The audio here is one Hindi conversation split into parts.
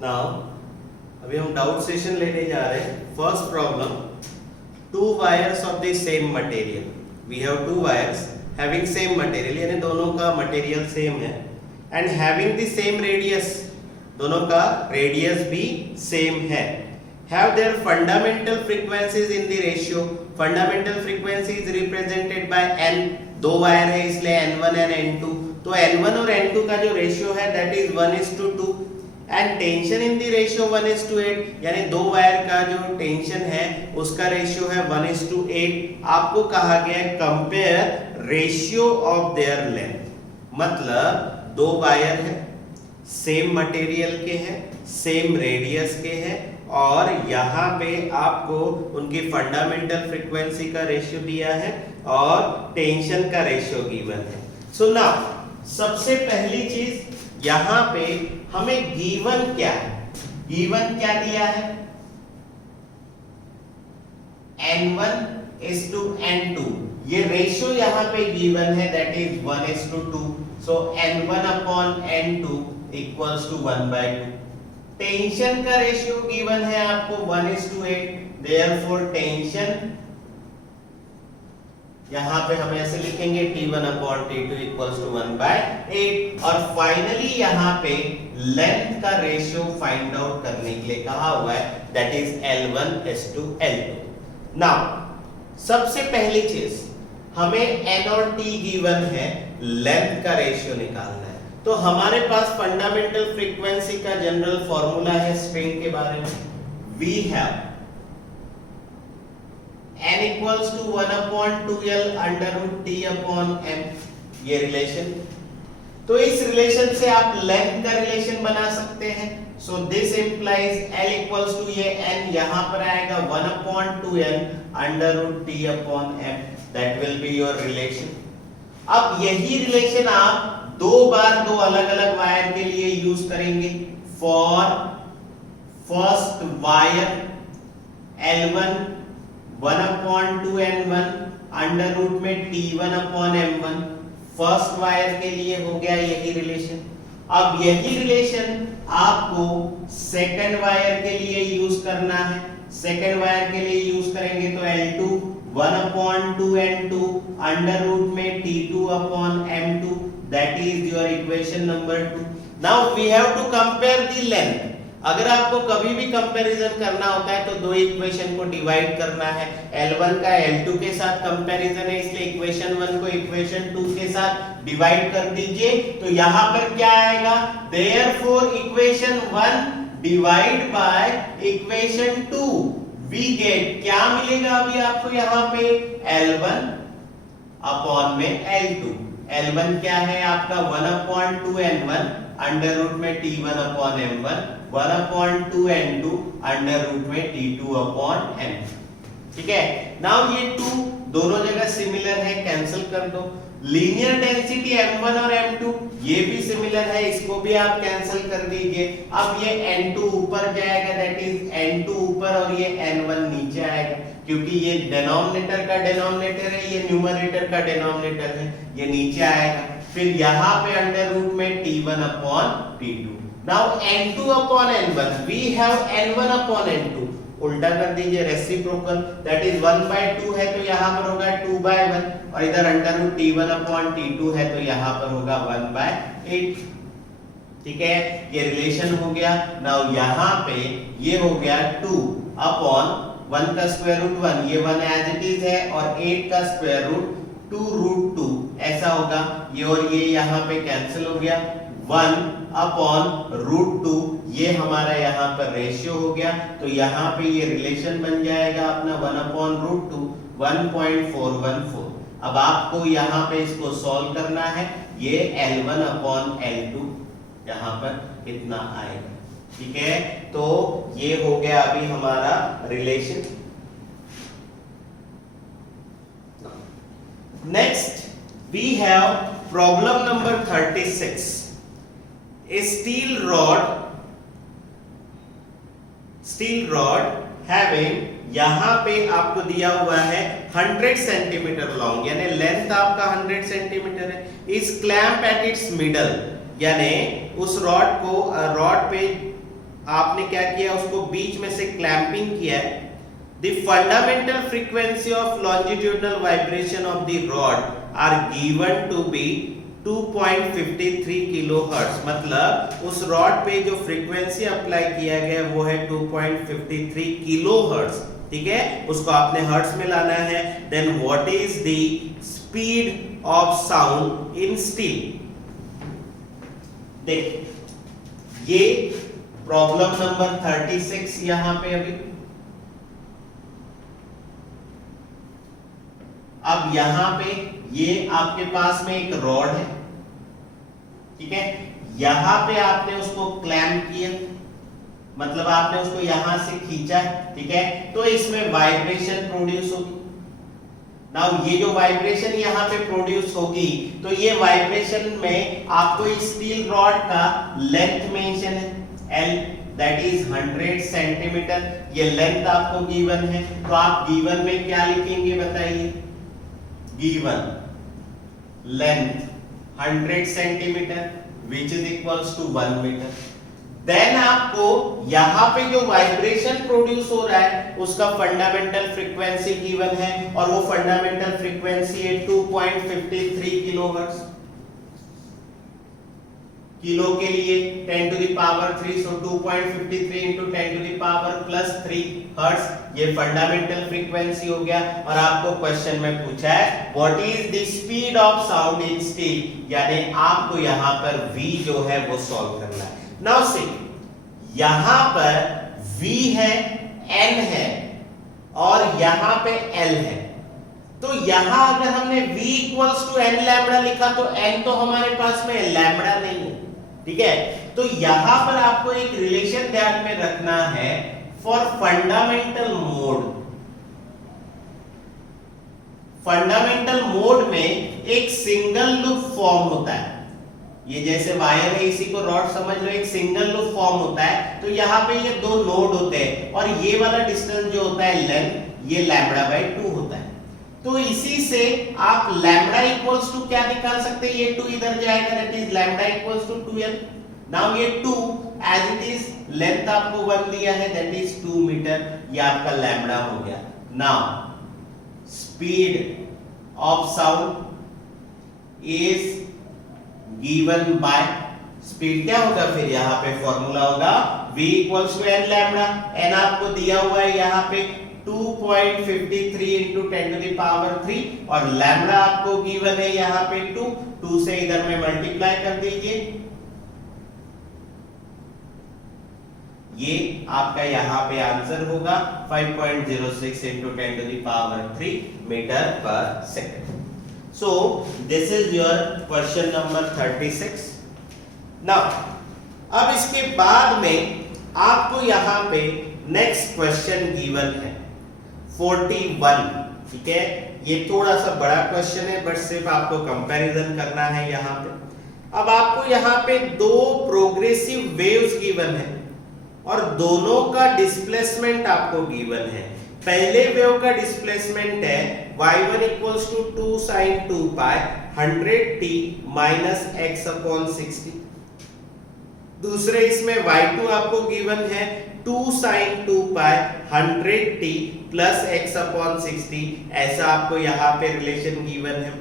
नाउ अभी हम डाउट सेशन लेने जा रहे हैं। First problem, two wires of the same material, we have two wires having same material, यानी दोनों का मटेरियल सेम है, and having the same radius, दोनों का रेडियस भी सेम है, have their fundamental frequencies in the ratio, fundamental frequency is represented by n, दो वायर है इसलिए n1 एंड n2, तो n1 और n2 का जो रेशियो है that is 1:2, and tension in the ratio 1:8, यानी दो वायर का जो टेंशन है उसका रेशियो है 1:8। आपको कहा गया है compare ratio of their length, मतलब दो वायर है, सेम मटेरियल के हैं, सेम रेडियस के हैं, और यहाँ पे आपको उनकी फंडामेंटल फ्रीक्वेंसी का रेशियो दिया है और टेंशन का रेशियो गिवन है। सो नाउ सबसे पहली चीज यहाँ पे हमें गिवन क्या है, गिवन क्या दिया है, n1:n2, ये रेशियो यहाँ पे गिवन है that is 1:2, so n1/n2 equals to 1/2। Tension का रेशियो गिवन है आपको 1:8, देयरफॉर टेंशन यहां पे हम ऐसे लिखेंगे T1/T2 इक्वल्स टू 1/8, और फाइनली यहां पे लेंथ का रेशियो फाइंड आउट करने के लिए कहा हुआ है दैट इज L1:L2। नाउ सबसे पहली चीज हमें n और t गिवन है, लेंथ का रेशियो निकालना है, तो हमारे पास फंडामेंटल फ्रीक्वेंसी का जनरल फॉर्मूला है स्ट्रिंग के बारे में, we have n equals to 1/2L √T/m, ये रिलेशन, तो इस रिलेशन से आप लेंथ का रिलेशन बना सकते हैं। So this implies L equals to, ये n यहां पर आएगा 1/2N √T/m, that will be your relation. अब यही रिलेशन आप दो बार दो अलग अलग वायर के लिए यूज करेंगे। For first wire L1 1/2N1 under root में T1/M1, फर्स्ट वायर के लिए हो गया यही रिलेशन। अब यही रिलेशन आपको सेकंड वायर के लिए यूज करना है, सेकंड वायर के लिए यूज करेंगे तो L2 1/2N2 अंडर रूट में T2/M2, that is your equation number 2. Now we have to compare the length. अगर आपको कभी भी कंपैरिजन करना होता है तो दो इक्वेशन को डिवाइड करना है, L1 का L2 के साथ कंपैरिजन है, इसलिए इक्वेशन 1 को इक्वेशन 2 के साथ डिवाइड कर दीजिए, तो यहां पर क्या आएगा, therefore equation 1 divide by equation 2 we get, क्या मिलेगा अभी आपको यहाँ पे L1 अपॉन में L2, L1 क्या है आपका 1/2N1 अंडर रूट में T1/M1, 1/2N2 अंडर रूट में T2/M, ठीक है। नाउ ये 2 दोनों जगह सिमिलर है, कैंसिल कर दो। लीनियर डेंसिटी M1 और M2 ये भी सिमिलर है, इसको भी आप कैंसिल कर दीजिए। अब ये N2 ऊपर जाएगा, दैट इज N2 ऊपर और ये N1 नीचे आएगा, क्योंकि ये डिनोमिनेटर का डिनोमिनेटर है, ये न्यूमरेटर का डिनोमिनेटर है, ये नीचे आएगा। फिर यहाँ पे अंडर रूट में T1/T2। Now N2/N1, we have N1/N2, उल्टा कर दीजिए, रेसिप्रोकल, दैट इज 1/2 है तो यहाँ पर होगा 2/1, और इधर अंडर रूट T1/T2 है तो यहाँ पर होगा 1/8, ठीक है, ये रिलेशन हो गया। नाउ यहाँ पे ये हो गया 2/1 का स्क्वायर रूट 1, ये 1 एज इट इज है, और 8 का स्क्वायर रूट 2√2 ऐसा होगा, ये और ये यहाँ पे कैंसिल हो गया, 1/√2, ये हमारा यहाँ पर रेशियो हो गया, तो यहाँ पे ये रिलेशन बन जाएगा अपना 1/√2 1.414। अब आपको यहाँ पे इसको सॉल्व करना है, ये L1/L2 यहाँ पर कितना आएगा, ठीक है, तो ये हो गया अभी हमारा relation. Next we have problem number 36। A steel rod having, यहां पे आपको दिया हुआ है 100 सेंटीमीटर लॉन्ग, यानी लेंथ आपका 100 सेंटीमीटर है, इस क्लैंप एट इट्स मिडल, यानी उस रॉड पे आपने क्या किया, उसको बीच में से क्लैंपिंग किया है। The fundamental frequency of longitudinal vibration of the rod are given to be 2.53 kilohertz, मतलब उस रॉड पे जो फ्रीक्वेंसी अप्लाई किया गया वो है 2.53 किलोहर्ट्ज, ठीक है, उसको आपने हर्ट्ज में लाना है। Then what is the speed of sound in steel. देख, ये प्रॉब्लम नंबर 36 यहां पे अभी। अब यहां पे ये आपके पास में एक रॉड है, ठीक है, यहां पे आपने उसको क्लैंप किया, मतलब आपने उसको यहां से खींचा, ठीक है, तो इसमें वाइब्रेशन प्रोड्यूस होगी। नाउ ये जो वाइब्रेशन यहां पे प्रोड्यूस होगी, तो ये वाइब्रेशन में आपको इस स्टील रॉड का लेंथ मेंशन है, L, दैट इज 100 सेंटीमीटर। ये लेंथ आपको गिवन है, तो आप गिवन में क्या लिखेंगे बताइए? Given length 100 centimetre which is equals to 1 metre. देन आपको यहां पे जो वाइब्रेशन प्रोड्यूस हो रहा है उसका फंडामेंटल फ्रीक्वेंसी गिवन है, और वो फंडामेंटल फ्रीक्वेंसी है 2.53 किलोहर्ट्ज। किलो के लिए 10 to the power 3, so 2.53 into 10 to the power plus 3 hertz, ये फंडामेंटल फ्रीक्वेंसी हो गया। और आपको क्वेश्चन में पूछा है what is the speed of sound in steel, यानी आपको यहां पर v जो है वो सॉल्व करना है। नाउ सी, यहां पर v है, n है और यहां पे l है, तो यहां अगर हमने v equals to n lambda लिखा तो n तो हमारे पास में लैम्बडा नहीं है, ठीक है, तो यहां पर आपको एक रिलेशन ध्यान में रखना है for fundamental mode. Fundamental mode में एक सिंगल लूप फॉर्म होता है, ये जैसे वायर है इसी को रॉड समझ लो, एक सिंगल लूप फॉर्म होता है, तो यहाँ पे ये दो नोड होते हैं और ये वाला डिस्टेंस जो होता है लेंथ, ये लैम्बडा बाय 2 होता है। तो इसी से आप लैम्बडा इक्वल्स टू क्या निकाल सकते हैं, ये 2 इधर जाएगा, that is lambda equals to 2l। Now ये 2 एज इट इज, लेंथ आपको 1 दिया है, दैट इज 2 मीटर, ये आपका लैम्बडा हो गया। Now speed of sound is given by, speed क्या होगा फिर, यहां पे फॉर्मूला होगा v equals to n lambda. n आपको दिया हुआ है यहां पे 2.53 into 10 to the power 3 और लैम्बडा आपको गिवन है यहां पे 2 से इधर में मल्टीप्लाई कर दीजिए, ये आपका यहां पे आंसर होगा 5.06 into 10 to the power 3 metre पर second. So this is your question number 36. Now अब इसके बाद में आपको यहां पे नेक्स्ट क्वेश्चन गिवन है 41, ठीक है, ये थोड़ा सा बड़ा क्वेश्चन है बट सिर्फ आपको कंपैरिजन करना है यहां पे। अब आपको यहां पे दो प्रोग्रेसिव वेव्स गिवन है और दोनों का डिस्प्लेसमेंट आपको गिवन है। पहले वेव का डिस्प्लेसमेंट है y1 equals to 2 sin 2 pi 100t minus x upon 60। दूसरे इसमें y2 आपको गिवन है 2 sin 2 pi 100t plus x upon 60, ऐसा आपको यहाँ पे रिलेशन गिवन है।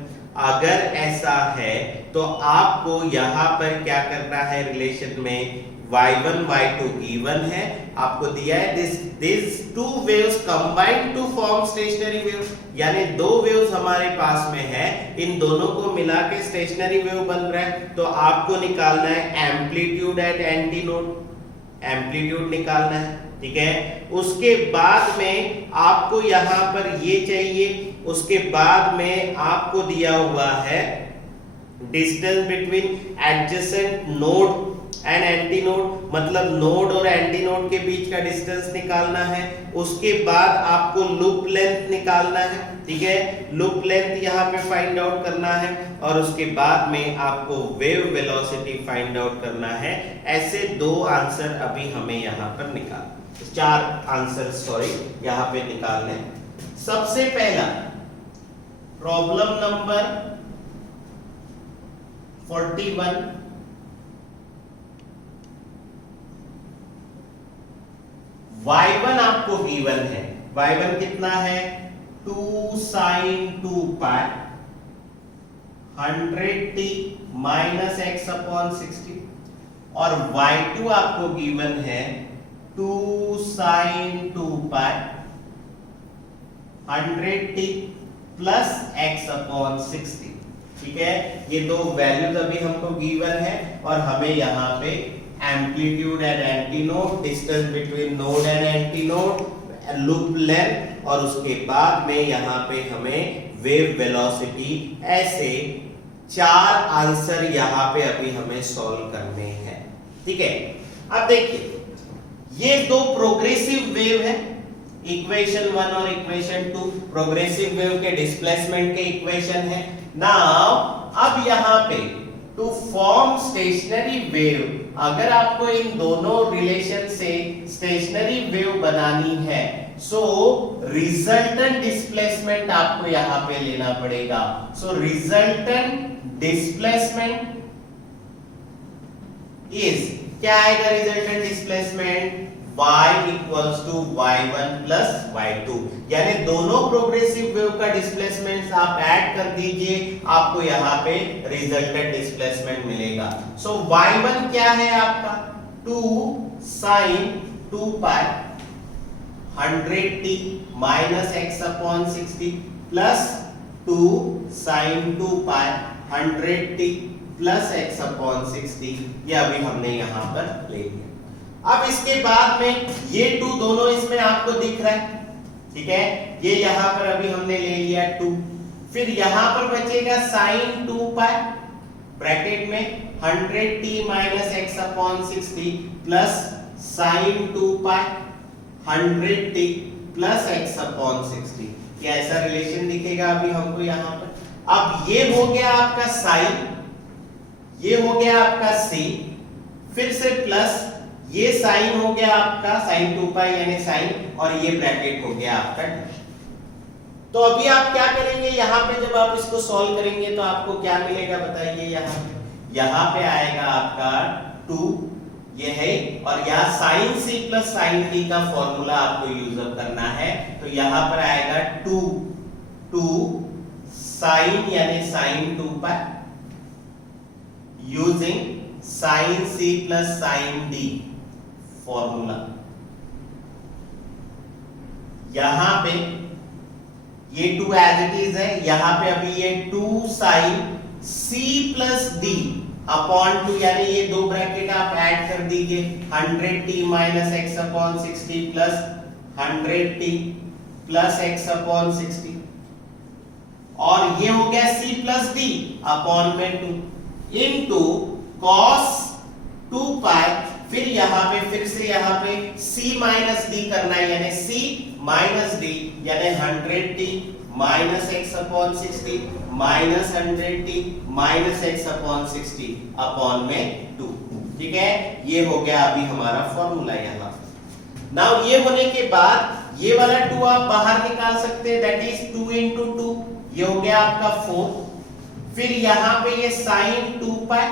अगर ऐसा है तो आपको यहाँ पर क्या करना है, रिलेशन में y1 y2 गिवन है, आपको दिया है this two waves combined to form stationary wave, यानी दो वेव्स हमारे पास में है, इन दोनों को मिला के स्टेशनरी वेव बन रहा है। तो आपको निकालना है एम्पलीट्यूड एट एंटीनोड, एम्पलीट्यूड निकालना है, ठीक है। उसके बाद में आपको यहां पर ये चाहिए, उसके बाद में आपको दिया हुआ है distance between adjacent node and antinode, मतलब नोड और एंटीनोड के बीच का डिस्टेंस निकालना है। उसके बाद आपको लूप लेंथ निकालना है, ठीक है, लूप लेंथ यहाँ पे फाइंड आउट करना है और उसके बाद में आपको वेव वेलोसिटी फाइंड आउट करना है। ऐसे दो आंसर अभी हमें यहाँ पर चार आंसर यहाँ पे निकालने। सबसे पहला प्रॉब्लम नंबर 41, y1 आपको गिवन है, y1 कितना है 2 sin 2 पाई 100t माइनस एक्स अपॉन 60 और y2 आपको गिवन है 2 sin 2 पाई 100t प्लस एक्स अपॉन 60। ठीक है, ये दो वैल्यूज अभी हमको गिवन है और हमें यहाँ पे amplitude and antinode, distance between node and antinode, loop length और उसके बाद में यहाँ पे हमें वेव वेलोसिटी, ऐसे 4 आंसर यहाँ पे अभी हमें सॉल्व करने हैं। ठीक है, अब देखिए ये दो प्रोग्रेसिव वेव है, इक्वेशन 1 और इक्वेशन 2 प्रोग्रेसिव वेव के डिस्प्लेसमेंट के इक्वेशन है। नाउ अब यहाँ पे टू फॉर्म स्टेशनरी वेव, अगर आपको इन दोनों रिलेशन से स्टेशनरी वेव बनानी है सो रिजल्टेंट डिस्प्लेसमेंट आपको यहां पे लेना पड़ेगा। सो रिजल्टेंट डिस्प्लेसमेंट इज, क्या आएगा resultant displacement, y equals to y1 plus y2, यानी दोनों प्रोग्रेसिव वेव का डिस्प्लेसमेंट आप ऐड कर दीजिए, आपको यहाँ पे रिजल्टेंट डिस्प्लेसमेंट मिलेगा। सो y1 क्या है आपका 2 sin 2 पाई 100t minus x upon 60 plus 2 sin 2 पाई 100t प्लस x अपॉन 60, ये अभी हमने यहाँ पर ले लिया। अब इसके बाद में ये 2 दोनों इसमें आपको दिख रहा है, ठीक है, ये यहां पर अभी हमने ले लिया 2, फिर यहां पर बचेगा sin 2 पाई ब्रैकेट में 100t minus x upon 60 plus sin 2 पाई 100t प्लस x अपॉन 60, ये ऐसा रिलेशन दिखेगा अभी हमको यहां पर। अब ये हो गया आपका sin, ये हो गया आपका c, फिर से प्लस ये साइन हो गया आपका sin 2 पाई यानी साइन, और ये ब्रैकेट हो गया आपका। तो अभी आप क्या करेंगे, यहां पे जब आप इसको सॉल्व करेंगे तो आपको क्या मिलेगा बताइए, यहां पे आएगा आपका 2, ये है, और यहाँ sin c plus sin d का फॉर्मूला आपको यूज अप करना है, तो यहां पर आएगा 2 sin यानी sin 2 pi using sin c plus sin d formula. यहां पे ये 2 एज इट इज है, यहां पे अभी ये 2 sin c plus d upon 2, यानी ये दो ब्रैकेट आप ऐड कर दीजिए 100t minus x upon 60 plus 100t plus x upon 60, और ये हो गया c प्लस d अपॉन में 2 इनटू cos 2 पाई, फिर यहां पे फिर से यहां पे c माइनस d करना है, यानी c माइनस d यानी 100t minus x upon 60 minus 100t minus x upon 60 upon में 2। ठीक है, ये हो गया अभी हमारा फॉर्मूला यहां। नाउ ये होने के बाद ये वाला 2 आप बाहर निकाल सकते हैं, दैट इज 2 into 2, ये हो गया आपका 4, फिर यहां पे ये sin 2 पाई,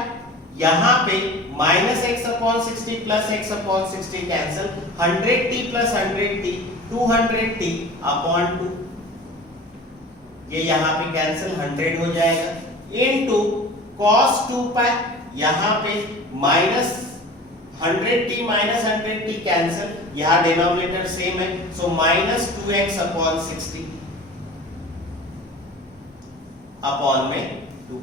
यहां पे minus x upon 60 plus x upon 60 cancel, 100t plus 100t 200t upon 2, ये यहां पे कैंसिल 100 हो जाएगा, इनटू cos 2 पाई, यहां पे minus 100t minus 100t cancel, यहां डिनोमिनेटर सेम है, so minus 2x upon 60 upon में 2।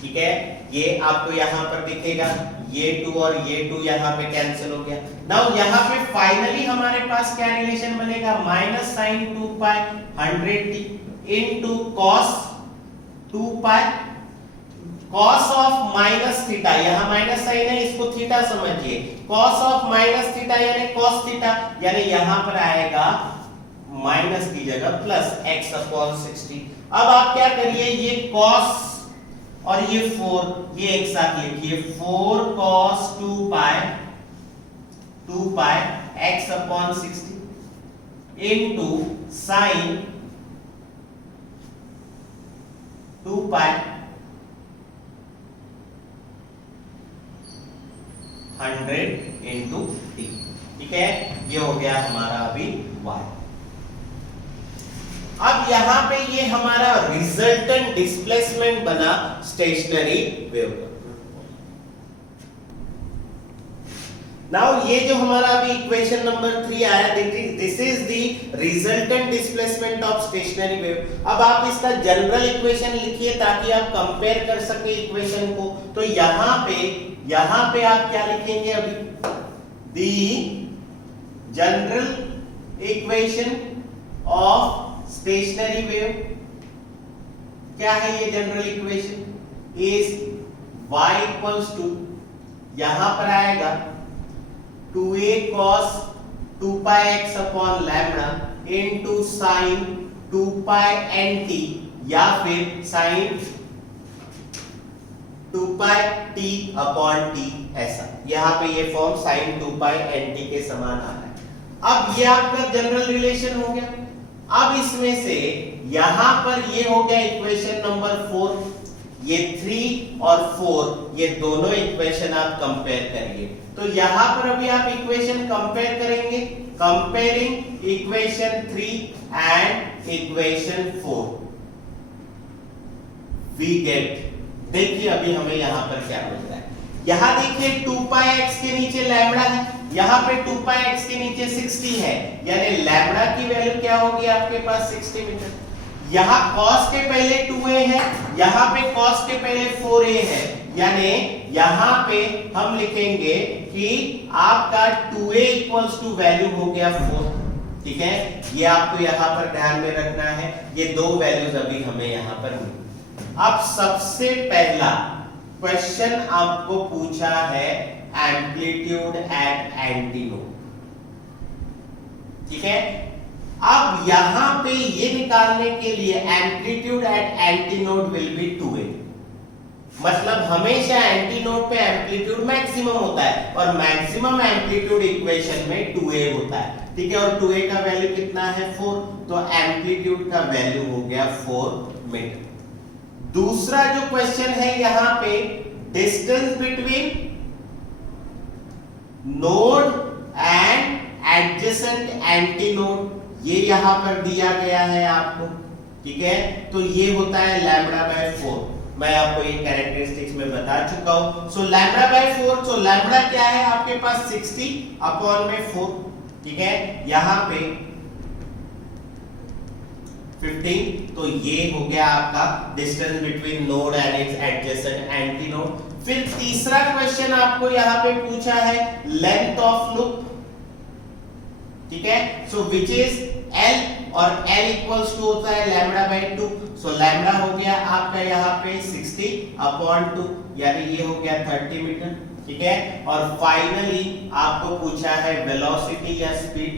ठीक है, ये आपको यहां पर दिखेगा, ये 2 और ये 2 यहां पे कैंसिल हो गया। नाउ यहां पे फाइनली हमारे पास क्या रिलेशन बनेगा, minus sin 2 pi 100t into cos 2 pi cos of minus theta, यहां माइनस साइन है, इसको थीटा समझिए, cos ऑफ माइनस थीटा यानी cos थीटा, यानी यहां पर आएगा माइनस की जगह प्लस x अपॉन 60। अब आप क्या करिए, ये cos और ये 4 ये एक साथ लिखिए, 4 cos 2 पाई x अपॉन 60 इनटू sin 2 पाई 100 इनटू t। ठीक है, ये हो गया हमारा अभी y। अब यहां पे ये हमारा रिजल्टेंट डिस्प्लेसमेंट बना स्टेशनरी वेव का। नाउ ये जो हमारा अभी इक्वेशन नंबर 3 आया, this is the resultant displacement of stationary wave. अब आप इसका जनरल इक्वेशन लिखिए ताकि आप कंपेयर कर सके इक्वेशन को। तो यहां पे आप क्या लिखेंगे अभी, the general equation of stationary wave. क्या है ये general equation, is y equals to, यहां पर आएगा 2a cos 2 pi x upon lambda into sin 2 pi nt, या फिर sin 2 pi t upon t, ऐसा यहां पे ये फॉर्म sin 2 pi nt के समान आ रहा है। अब ये आपका जनरल रिलेशन हो गया। अब इसमें से यहां पर ये हो गया इक्वेशन नंबर 4, ये 3 और 4 ये दोनों इक्वेशन आप कंपेयर करिए। तो यहां पर अभी आप इक्वेशन कंपेयर करेंगे, comparing equation 3 and equation 4 we get, देखिए अभी हमें यहां पर क्या मिल रहा है। यहां देखिए 2 पाई x के नीचे लैम्बडा है, यहां पे 2 पाई x के नीचे 60 है, यानी लैम्बडा की वैल्यू क्या होगी आपके पास 60 मीटर। यहां cos के पहले 2a है, यहां पे cos के पहले 4a है, यानी यहां पे हम लिखेंगे कि आपका 2a इक्वल्स टू वैल्यू हो गया 4। ठीक है, ये आपको यहां पर ध्यान में रखना है, ये दो वैल्यूज अभी हमें यहां पर मिली। अब सबसे पहला क्वेश्चन आपको पूछा है एम्पलीट्यूड एट एंटीनोड। ठीक है, अब यहां पे ये निकालने के लिए amplitude at antinode will be 2a, मतलब हमेशा एंटीनोड पे एम्पलीट्यूड मैक्सिमम होता है और मैक्सिमम एम्पलीट्यूड इक्वेशन में 2a होता है। ठीक है, और 2a का वैल्यू कितना है 4, तो एम्पलीट्यूड का वैल्यू हो गया 4 मीटर। दूसरा जो क्वेश्चन है यहां पे distance between node and adjacent antinode, ये यहां पर दिया गया है आपको। ठीक है, तो ये होता है लैम्बडा बाय 4, मैं आपको ये कैरेक्टरिस्टिक्स में बता चुका हूं। सो लैम्बडा बाय 4, सो लैम्बडा क्या है आपके पास 60 अपॉन में 4। ठीक है, यहां पे 15, तो ये हो गया आपका distance between node and it's adjacent antinode. फिर तीसरा क्वेश्चन आपको यहां पे पूछा है लेंथ ऑफ लूप। ठीक है, सो विच इज L, और L इक्वल्स टू होता है लैम्बडा बाय 2। सो लैम्बडा हो गया आपका यहाँ पे 60 अपॉन 2, यानी ये हो गया 30 मीटर। ठीक है, और फाइनली आपको पूछा है वेलोसिटी या speed,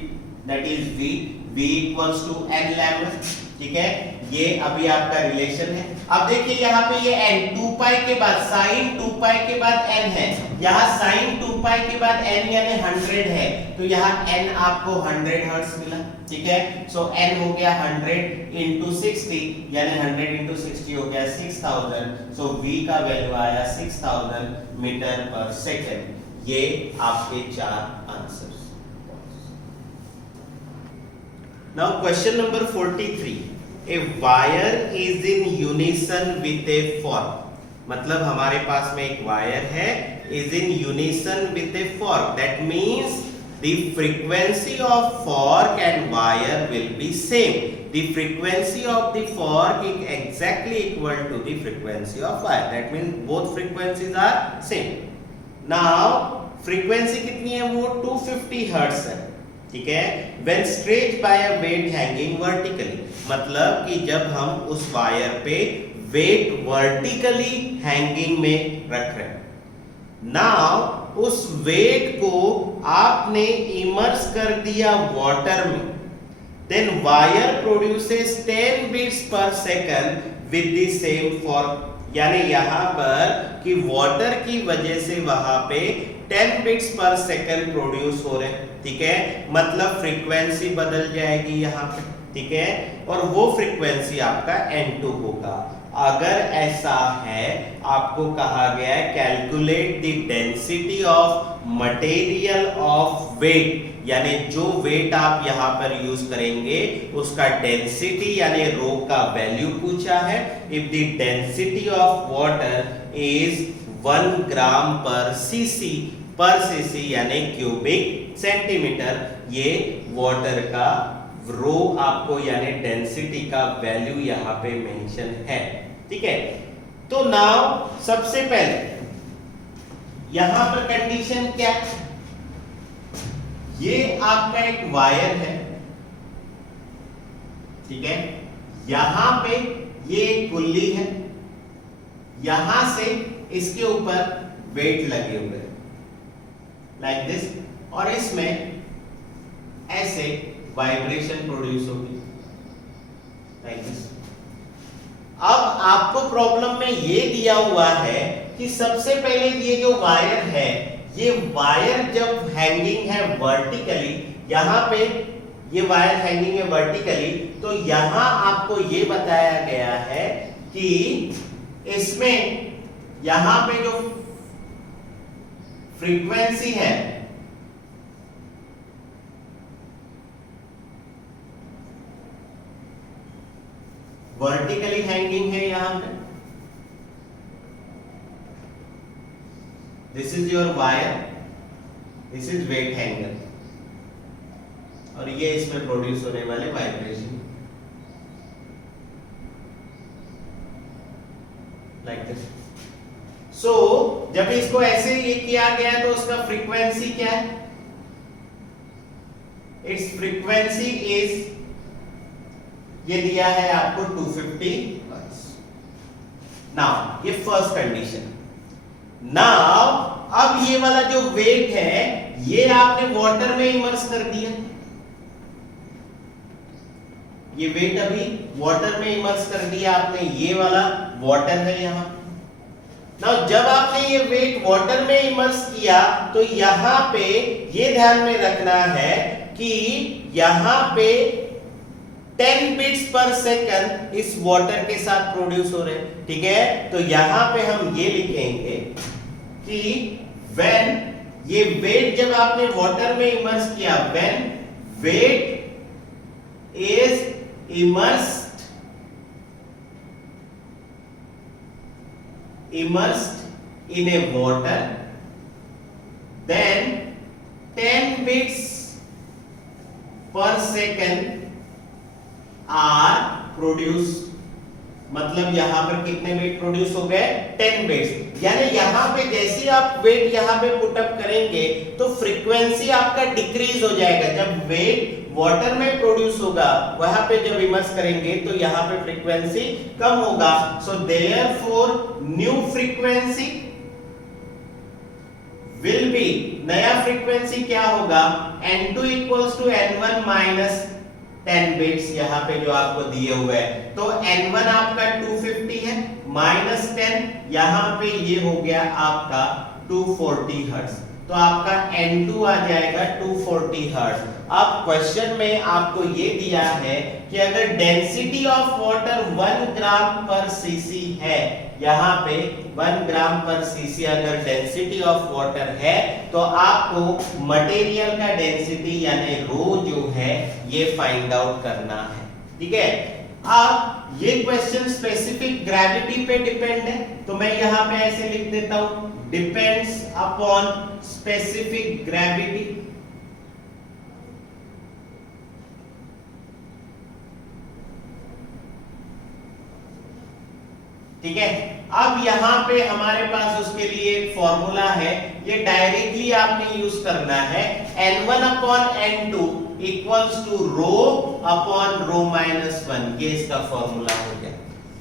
that is v, v equals to n lambda. ठीक है, ये अभी आपका रिलेशन है। अब देखिए यहाँ पे ये n 2 पाई के बाद sin 2 पाई के बाद n है, यहाँ sin 2 पाई के बाद n यानी 100 है, तो यहाँ n आपको 100 हर्ट्ज मिला। ठीक है, सो n हो गया 100 into 60, यानी 100 into 60 हो गया 6000। सो v का वैल्यू आया 6000 मीटर पर सेकेंड। ये आपके 4 answers. Now question number 43, a wire is in unison with a fork, मतलब हमारे पास में एक वायर है is in unison with a fork, that means the frequency of fork and wire will be same. The frequency of the fork is exactly equal to the frequency of wire, that means both frequencies are same. Now frequency कितनी है, वो 250 हर्ट्ज है। ठीक है, when stretched by a weight hanging vertically, मतलब कि जब हम उस वायर पे वेट वर्टिकली हैंगिंग में रख रहे हैं। नाउ उस वेट को आपने इमर्स कर दिया वाटर में, देन वायर प्रोड्यूसेस 10 बीट्स पर second with the same fork, यानी यहां पर कि वाटर की वजह से वहां पे 10 बिट्स पर सेकंड प्रोड्यूस हो रहे हैं। ठीक है, मतलब फ्रीक्वेंसी बदल जाएगी यहाँ पे। ठीक है, और वो फ्रीक्वेंसी आपका N2 होगा। अगर ऐसा है, आपको कहा गया है calculate the density of material of weight, यानी जो वेट आप यहां पर यूज करेंगे उसका डेंसिटी यानी रो का वैल्यू पूछा है। If the density of water is 1 ग्राम पर सीसी यानी क्यूबिक सेंटीमीटर, ये वाटर का रो आपको यानी डेंसिटी का वैल्यू यहां पे मेंशन है। ठीक है, तो नाउ सबसे पहले यहां पर कंडीशन क्या है, ये आपका एक वायर है, ठीक है, यहां पे ये एक पुल्ली है, यहां से इसके ऊपर वेट लगे हुए हैं लाइक दिस, और इसमें ऐसे वाइब्रेशन प्रोड्यूस होगी लाइक दिस। अब आपको प्रॉब्लम में ये दिया हुआ है कि सबसे पहले ये जो वायर है, ये वायर जब हैंगिंग है वर्टिकली, यहां पे ये वायर हैंगिंग है वर्टिकली, तो यहां आपको ये बताया गया है कि इसमें यहां पे जो फ्रीक्वेंसी है वर्टिकली हैंगिंग है, यहां पे this is your wire, this is weight hanger, और ये इसमें प्रोड्यूस होने वाले वाइब्रेशन लाइक दिस। सो जब इसको ऐसे ये किया गया तो उसका फ्रीक्वेंसी क्या है, इट्स फ्रीक्वेंसी इज, ये दिया है आपको 250 हर्ट्ज। नाउ ये फर्स्ट कंडीशन। नाउ अब ये वाला जो वेट है ये आपने वाटर में इमर्स कर दिया, ये वेट अभी वाटर में इमर्स कर दिया आपने, ये वाला वाटर है यहां। नाउ जब आपने ये वेट वाटर में इमर्स किया तो यहां पे ये ध्यान में रखना है कि यहां पे 10 बिट्स पर सेकंड इस वाटर के साथ प्रोड्यूस हो रहे हैं, ठीक है। तो यहां पे हम ये लिखेंगे कि व्हेन ये वेट जब आपने वाटर में इमर्स किया, when weight is immersed in a water, then 10 bits per second are produced। मतलब यहां पर कितने वेट प्रोड्यूस हो गए, 10 बिट्स। यानी यहां पे जैसे आप वेट यहां पे पुट अप करेंगे तो फ्रीक्वेंसी आपका डिक्रीज हो जाएगा। जब वेट वाटर में प्रोड्यूस होगा, वहां पे जब इमर्स करेंगे तो यहां पे फ्रीक्वेंसी कम होगा। So therefore new frequency will be, नया फ्रीक्वेंसी क्या होगा, n2 equals to n1 minus 10 bits यहां पे जो आपको दिए हुए हैं। तो n1 आपका 250 है माइनस 10, यहां पे ये हो गया आपका 240 हर्ट्ज। तो आपका n2 आ जाएगा 240 हर्ट्ज। अब क्वेश्चन में आपको ये दिया है कि अगर डेंसिटी ऑफ वाटर 1 ग्राम पर सीसी है, यहां पे 1 ग्राम पर सीसी अगर डेंसिटी ऑफ वाटर है, तो आपको मटेरियल का डेंसिटी यानी रो जो है ये फाइंड आउट करना है, ठीक है। अब ये क्वेश्चन स्पेसिफिक ग्रेविटी पे डिपेंड है, तो मैं यहां पे ऐसे लिख देता हूं, डिपेंड्स अपॉन स्पेसिफिक ग्रेविटी। ठीक है। अब यहां पे हमारे पास उसके लिए एक फॉर्मूला है, ये डायरेक्टली आपने यूज करना है, n1 upon n2 equals to rho upon rho minus 1, ये इसका फॉर्मूला हो गया।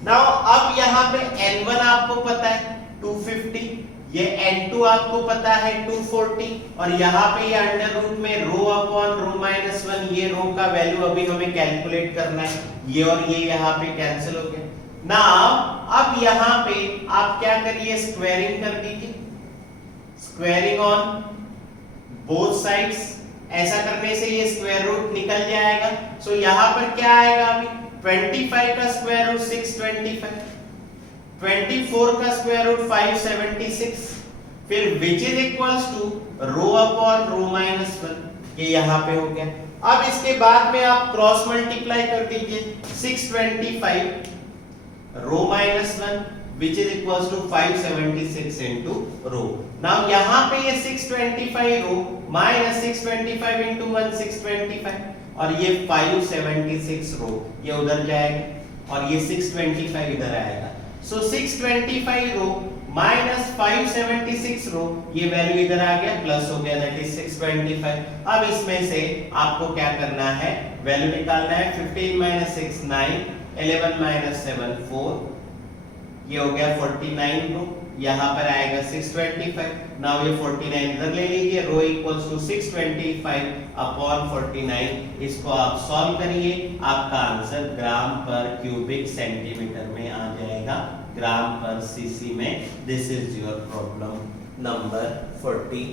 नाउ अब यहां पे n1 आपको पता है 250, ये n2 आपको पता है 240, और यहां पे ये अंडर रूट में रो अपॉन रो माइनस 1, ये रो का वैल्यू अभी हमें कैलकुलेट करना है, ये और ये यहां पे कैंसिल हो गया। नाउ अब यहां पे आप क्या करिए, स्क्वायरिंग कर दीजिए, स्क्वायरिंग ऑन बोथ साइड्स। ऐसा करने से ये स्क्वायर रूट निकल जाएगा। सो यहां पर क्या आएगा, अभी 25 का स्क्वायर रूट 625, 24 का स्क्वायर रूट 576, फिर which is equals to rho upon rho minus 1, ये यहां पे हो गया। अब इसके बाद में आप क्रॉस मल्टीप्लाई कर दीजिए 625 rho minus 1 which is equals to 576 into rho. now यहाँ पे ये 625 रो minus 625 into 1 625 और ये 576 रो ये उधर जाएगा और ये 625 इधर आएगा। so 625 रो minus 576 रो ये वैल्यू इधर आ गया प्लस हो गया दैट इज 625। अब इसमें से आपको क्या करना है, वैल्यू निकालना है। 15 minus 6 9, 11 minus 7 4, ये हो गया 49 रो, यहाँ पर आएगा 625। नाउ ये 49 इधर ले लीजिए, रो इक्वल्स टू 625 अपॉन 49। इसको आप सॉल्व करिए, आपका आंसर ग्राम पर क्यूबिक सेंटीमीटर में आ जाएगा, ग्राम पर सीसी में। This is your problem number 40।